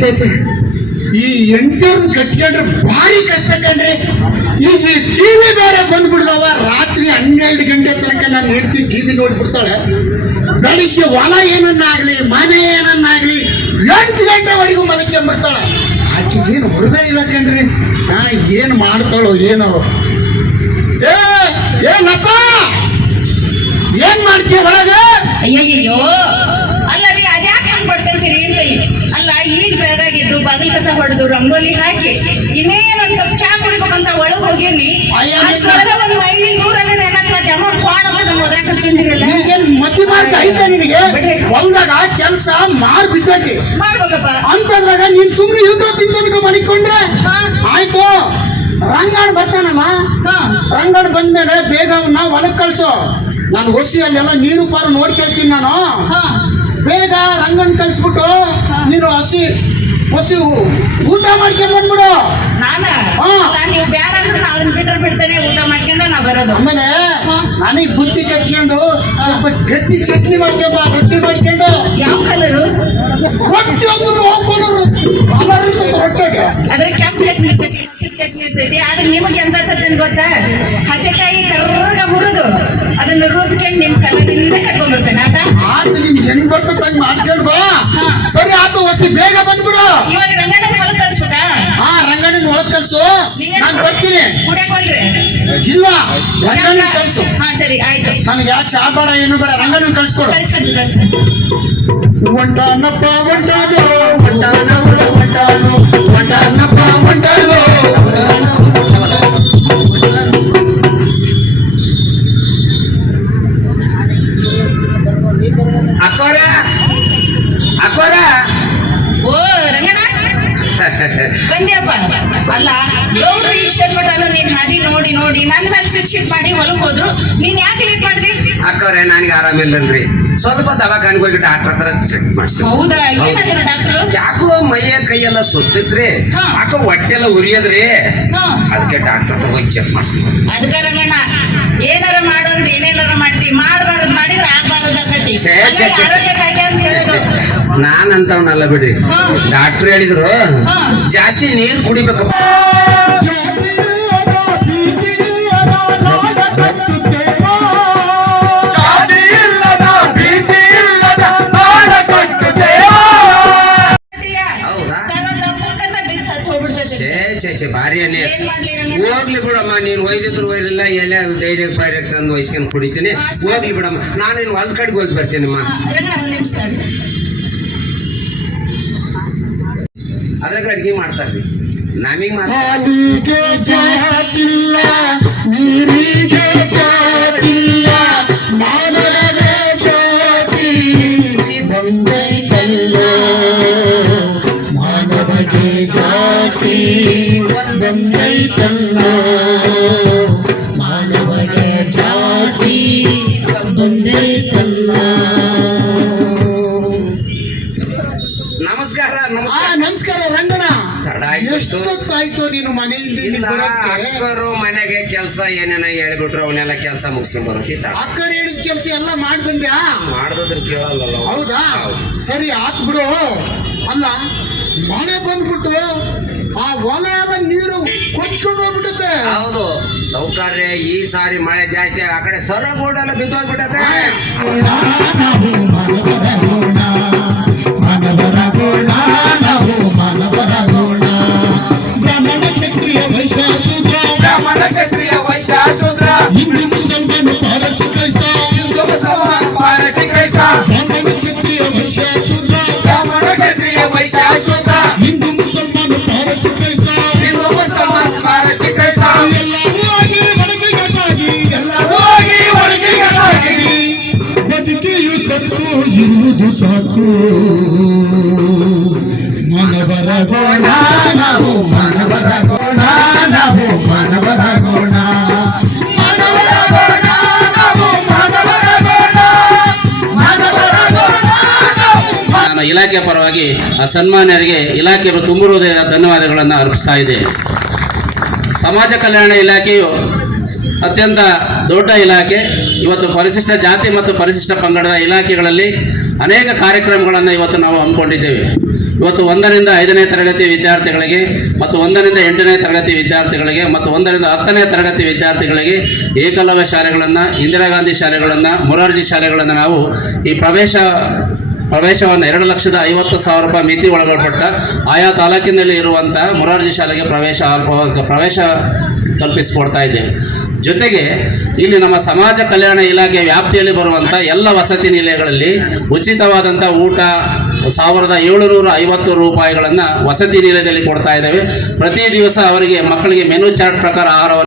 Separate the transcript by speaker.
Speaker 1: ಛೇ. ಈ ಎಂಟೂರು ಕಟ್ಕೊಂಡ್ರೆ ಭಾರಿ ಕಷ್ಟ ಕಣ್ರಿ. ಈಗ ಈ ಟಿವಿ ಬೇರೆ ಬಂದ್ಬಿಡ್ದವ. ರಾತ್ರಿ ಹನ್ನೆರಡು ಗಂಟೆ ತನಕ ನಾನು ಹೇಳ್ತೀನಿ ಟಿವಿ ನೋಡ್ಬಿಡ್ತಾಳೆ. ಬೆಳಿಗ್ಗೆ ಹೊಲ ಏನನ್ನಾಗ್ಲಿ, ಮನೆ ಏನನ್ನಾಗ್ಲಿ, ಎಂಟು ಗಂಟೆವರೆಗೂ ಮಲಕ್ಕೊಂಡ್ಬಿಡ್ತಾಳೆ ಆಕೆಗೇನು ಹೊರಗೇ ಇಲ್ಲ ಕಣ್ರಿ. ನಾ ಏನು ಮಾಡ್ತಾಳೋ ಏನೋ. ಏ ಏ ಏನ್ ಮಾಡ್ತೀಯ ಒಳಗೆ?
Speaker 2: ಅಯ್ಯಯ್ಯೋ ಅಲ್ಲ ರೀ ಅದ್ಯಾಕೆ ಹಂಗ್ ಬರ್ತೀರಿ ಅಂತ ಅಲ್ಲ ಈಗ ಬೆಳಗಾಗಿದ್ದು ಬಾಗಿಲು ಕಸ ಹೊಡೆದು ರಂಗೋಲಿ ಹಾಕಿ ಇನ್ನೇನು ಒಂದು ಕಪ್ ಚಾ ಕುಡಿಬೇಕಂತ ಒಳಗೆ ಹೋಗೇನಿ ಒಂದು ಮೈಲಿ ಬಂದು ಮೊದಲ ಕತ್ಕೊಂಡಿರಲ್ಲ
Speaker 1: ಮತಿ ಮಾಡ್ತಾ ಐತೆ ನಿನಗೆ? ಹೊಲ್ದಾಗ ಕೆಲಸ ಮಾರ್ ಬಿದ್ದೈತಿ
Speaker 2: ಮಾಡ್ಬೇಕಪ್ಪ
Speaker 1: ಅಂತದ್ರಾಗ ನೀನ್ ಸುಮ್ನೆ ಯೂಟ್ಯೂಬ್ ತಿಂತ ಮಲಿಕೊಂಡ್ರೆ. ಆಯ್ತು. ರಂಗಣ್ಣ ಬರ್ತಾನಲ್ಲ?
Speaker 2: ಹಾ.
Speaker 1: ರಂಗಣ್ಣ ಬಂದ್ಮೇಲೆ ಬೇಗ ಅವನ್ನ ಹೊಲಕ್ ಕಳ್ಸೋ. ನಾನು ಒಸಿಯಲ್ಲೆಲ್ಲ ನೀರು ಪಾರು ನೋಡ್ಕೊಳ್ತೀನಿ ನಾನು.
Speaker 2: ಹಾ.
Speaker 1: ಬೇಗ ರಂಗನ್ ಕಳಿಸ್ಬಿಟ್ಟು ನೀನು ಹಸಿ ಹಸಿ ಊಟ ಮಾಡ್ಕೊಂಡ್ ಬಂದ್ಬಿಡು.
Speaker 2: ನಾನ? ನೀವು ಅಂದ್ರೆ ಅದನ್ನ ಬಿಟ್ರೆ ಬಿಡ್ತೇನೆ ಊಟ ಮಾಡ್ಕೊಂಡ ನಾ ಬರೋದು.
Speaker 1: ಆಮೇಲೆ. ನನಗ್ ಬುದ್ಧಿ ಕಟ್ಕೊಂಡು ಸ್ವಲ್ಪ ಗಟ್ಟಿ ಚಟ್ನಿ ಮಾಡ್ಕೊಂಬ ರೊಟ್ಟಿ ಮಾಡ್ಕೊಂಡು.
Speaker 2: ಯಾವ ಕಲರು?
Speaker 1: ರೊಟ್ಟಿ ಅಂದ್ರೆ ಹೋಗ್ಕೊಳ್ಳೋರು ಕಲರ್. ಇರ್ತದೆ ರೊಟ್ಟಿಗೆ.
Speaker 2: ಅದ್ರ ಕೆಂಪು ಚಟ್ನಿ
Speaker 1: ಮಾಡ್ಕೊಂಡ್ ಬಾ. ಸರಿ ಆತು ಹೊಸಿ ಬೇಗ ಬಂದ್ಬಿಡು.
Speaker 2: ಇವಾಗ ರಂಗಣ್ಣ ಹೊಲ ಕಳ್ಸ್ಬೇಕಾ
Speaker 1: ಹಾ ರಂಗಣ್ಣನ ಒಳಗ್ ಕಳ್ಸು. ನಾನ್ ಬರ್ತೀನಿ.
Speaker 2: ಕುಡಿಯಕ್ ಹೋಗ್ರಿ
Speaker 1: ಇಲ್ಲ. ರಂಗಣ್ಣನ ಕಳ್ಸು.
Speaker 2: ಹಾ ಸರಿ ಆಯ್ತು.
Speaker 1: ನನಗೆ ಯಾವ ಚಾ ಬೇಡ ಏನು ಬೇಡ ರಂಗಣ್ಣನ ಕಳ್ಸ್ಕೊಡು.
Speaker 2: ಕಳ್ಸ್ಕೊಡಿ ಕಳ್ಸ್ಕೊಡಿ.
Speaker 1: ಒಂಟಾನಪ್ಪ ಒಂಟಾನು ಒಂಟಾನವ ಒಂಟಾನು
Speaker 3: ಅಕ್ಕೋರ
Speaker 2: ಓ ರಂಗಣ್ಣ. ಬಂದ್ಯಪ್ಪ. ಅಲ್ಲ ಗೌಡ್ರು ಇಷ್ಟಪಟ್ಟನು ನೀನ್ ಹಾದಿ ನೋಡಿ ನೋಡಿ ನನ್ನ ಮೇಲೆ ಸಿಟ್ ಶಿಟ್ ಮಾಡಿ ಹೊಲಕ್ ಹೋದ್ರು. ನೀನ್ ಯಾಕೆ ಲೇಟ್ ಮಾಡ್ದಿ?
Speaker 3: ಅಕ್ಕೋರೆ ನನಗೆ ಆರಾಮಿಲ್ಲಲ್ರಿ ಸ್ವಲ್ಪ ದವಾಖಾನೆಗೆ ಹೋಗಿ ಡಾಕ್ಟರ್ ಹತ್ರ ಚೆಕ್ ಮಾಡಿಸ್ಕೊ.
Speaker 2: ಹೌದಾ? ಏನಂದ್ರು ಡಾಕ್ಟರ್
Speaker 3: ಯಾಕೋ ಮೈಯ ಕೈಯೆಲ್ಲ ಸುಸ್ತಿತ್ರಿ. ಯಾಕೋ ಹೊಟ್ಟೆಲ್ಲ ಉರಿಯದ್ರಿ? ಅದಕ್ಕೆ ಡಾಕ್ಟರ್ ಹತ್ರ ಹೋಗಿ ಚೆಕ್ ಮಾಡಿಸ್ಕೊ.
Speaker 2: ಅದಕ್ಕ ರಂಗಣ್ಣ ಏನಾರ ಮಾಡು ಅಂದ್ರೆ ಏನೇನಾರ ಮಾಡ್ತಿ. ಮಾಡಬಾರದು ಮಾಡಿದ್ರೆ ಆಗಬಾರದು. ಆರೋಗ್ಯ
Speaker 3: ನಾನ್ ಅಂತವನಲ್ಲ ಬಿಡ್ರಿ ಡಾಕ್ಟರ್ ಹೇಳಿದ್ರು ಜಾಸ್ತಿ ನೀರ್ ಕುಡಿಬೇಕು. ಭಾರಿ ಹೋಗ್ಲಿ ಬಿಡಮ್ಮ ನೀನು ಒಯ್ದಿದ್ರು ಒಯ್ಲಿಲ್ಲ ಎಲ್ಲ ಡೈರಿ ಬೈರೆಕ್ಟ್ ತಂದು ವಹಿಸ್ಕೊಂಡು ಕುಡಿತೀನಿ. ಹೋಗ್ಲಿ ಬಿಡಮ್ಮ ನಾನೇನು ಹೊಲ್ದ ಕಡೆಗೆ ಹೋಗಿ ಬರ್ತೀನಮ್ಮ. ಅದ್ರಾಗ ಅಡ್ಗೆ ಮಾಡ್ತಾರ್ರಿ ನಮಗ್ ಮಾತ್ರ
Speaker 1: ಹಾಲಿಗೆ ಜಾತಿಲ್ಲ ನೀರಿಗೆ ಜಾತಿಲ್ಲ ಮಾನವನ ಜಾತಿ ಒಂದೈತಲ್ಲ ಮಾನವಗೆ ಜಾತಿ ಒಂದೈತಲ್ಲ ಎಷ್ಟೊತ್ತಾಯ್ತು ನೀನು ಮನೆಯಿಂದ ಇಲ್ಲಿ
Speaker 3: ಇಲ್ಲ
Speaker 1: ಬರೋಕ್ಕೆ?
Speaker 3: ಅಕ್ಕರು ಮನೆಗೆ ಕೆಲಸ ಏನೇನ ಹೇಳ್ಬಿಟ್ರು ಅವನ್ನೆಲ್ಲ ಕೆಲಸ ಮುಗಿಸ್ಕೊಂಡ್ ಬರೋಕಿತ್ತ
Speaker 1: ಅಕ್ಕರ್ ಹೇಳಿದ ಕೆಲಸ ಎಲ್ಲ ಮಾಡಿ ಬಂದ್ಯಾ?
Speaker 3: ಮಾಡದ್ರ ಕೇಳಲ್ಲ
Speaker 1: ಹೌದಾ? ಸರಿ ಆತ್ ಬಿಡು. ಅಲ್ಲ ಮಳೆ ಬಂದ್ಬಿಟ್ಟು ಆ ಹೊಲ ಎಲ್ಲ ನೀರು ಕೊಚ್ಕೊಂಡು ಹೋಗ್ಬಿಡುತ್ತೆ
Speaker 3: ಹೌದು. ಸೌಕರ್ಯ ಈ ಸಾರಿ ಮಳೆ ಜಾಸ್ತಿ ಆ ಕಡೆ ಸರ ಬೋರ್ಡ್ ಎಲ್ಲ ಬಿದ್ದೋಗ್ಬಿಡತ್ತೆ
Speaker 1: ನಾವು ಮಾನವರ ಗೋಣ ಮಾನವರ ಗೋಣ ಇರುವುದು ಸಾಕು. ಮಾನವರ ಗೋಣ ನಾವು ಮಾನವರ
Speaker 4: ನಾನು ಇಲಾಖೆ ಪರವಾಗಿ ಆ ಸನ್ಮಾನ್ಯರಿಗೆ ಇಲಾಖೆಯವರು ತುಂಬ ಹೃದಯದ ಧನ್ಯವಾದಗಳನ್ನು ಅರ್ಪಿಸ್ತಾ ಇದೆ ಸಮಾಜ ಕಲ್ಯಾಣ ಇಲಾಖೆಯು ಅತ್ಯಂತ ದೊಡ್ಡ ಇಲಾಖೆ. ಇವತ್ತು ಪರಿಶಿಷ್ಟ ಜಾತಿ ಮತ್ತು ಪರಿಶಿಷ್ಟ ಪಂಗಡದ ಇಲಾಖೆಗಳಲ್ಲಿ ಅನೇಕ ಕಾರ್ಯಕ್ರಮಗಳನ್ನು ಇವತ್ತು ನಾವು ಹಮ್ಮಿಕೊಂಡಿದ್ದೇವೆ. ಇವತ್ತು ಒಂದರಿಂದ ಐದನೇ ತರಗತಿ ವಿದ್ಯಾರ್ಥಿಗಳಿಗೆ ಮತ್ತು ಒಂದರಿಂದ ಎಂಟನೇ ತರಗತಿ ವಿದ್ಯಾರ್ಥಿಗಳಿಗೆ ಮತ್ತು ಒಂದರಿಂದ ಹತ್ತನೇ ತರಗತಿ ವಿದ್ಯಾರ್ಥಿಗಳಿಗೆ ಏಕಲವ್ಯ ಶಾಲೆಗಳನ್ನು, ಇಂದಿರಾ ಗಾಂಧಿ ಶಾಲೆಗಳನ್ನು, ಮೊರಾರ್ಜಿ ಶಾಲೆಗಳನ್ನು ನಾವು ಈ ಪ್ರವೇಶ ಪ್ರವೇಶವನ್ನು ಎರಡು ಲಕ್ಷದ ಐವತ್ತು ಸಾವಿರ ರೂಪಾಯಿ ಮಿತಿ ಒಳಗೊಳಪಟ್ಟ ಆಯಾ ತಾಲೂಕಿನಲ್ಲಿ ಇರುವಂಥ ಮೊರಾರ್ಜಿ ಶಾಲೆಗೆ ಪ್ರವೇಶ ಪ್ರವೇಶ ಕಲ್ಪಿಸಿಕೊಡ್ತಾ ಇದ್ದೇವೆ ಜೊತೆಗೆ ಇಲ್ಲಿ ನಮ್ಮ ಸಮಾಜ ಕಲ್ಯಾಣ ಇಲಾಖೆ ವ್ಯಾಪ್ತಿಯಲ್ಲಿ ಬರುವಂಥ ಎಲ್ಲ ವಸತಿ ನಿಲಯಗಳಲ್ಲಿ ಉಚಿತವಾದಂಥ ಊಟ ಸಾವಿರದ ಏಳುನೂರ ಐವತ್ತು ರೂಪಾಯಿಗಳನ್ನು ವಸತಿ ನಿಲಯದಲ್ಲಿ ಕೊಡ್ತಾ ಇದ್ದೇವೆ. ಪ್ರತಿ ದಿವಸ ಅವರಿಗೆ ಮಕ್ಕಳಿಗೆ ಮೆನು ಚಾರ್ಟ್ ಪ್ರಕಾರ ಆಹಾರವನ್ನು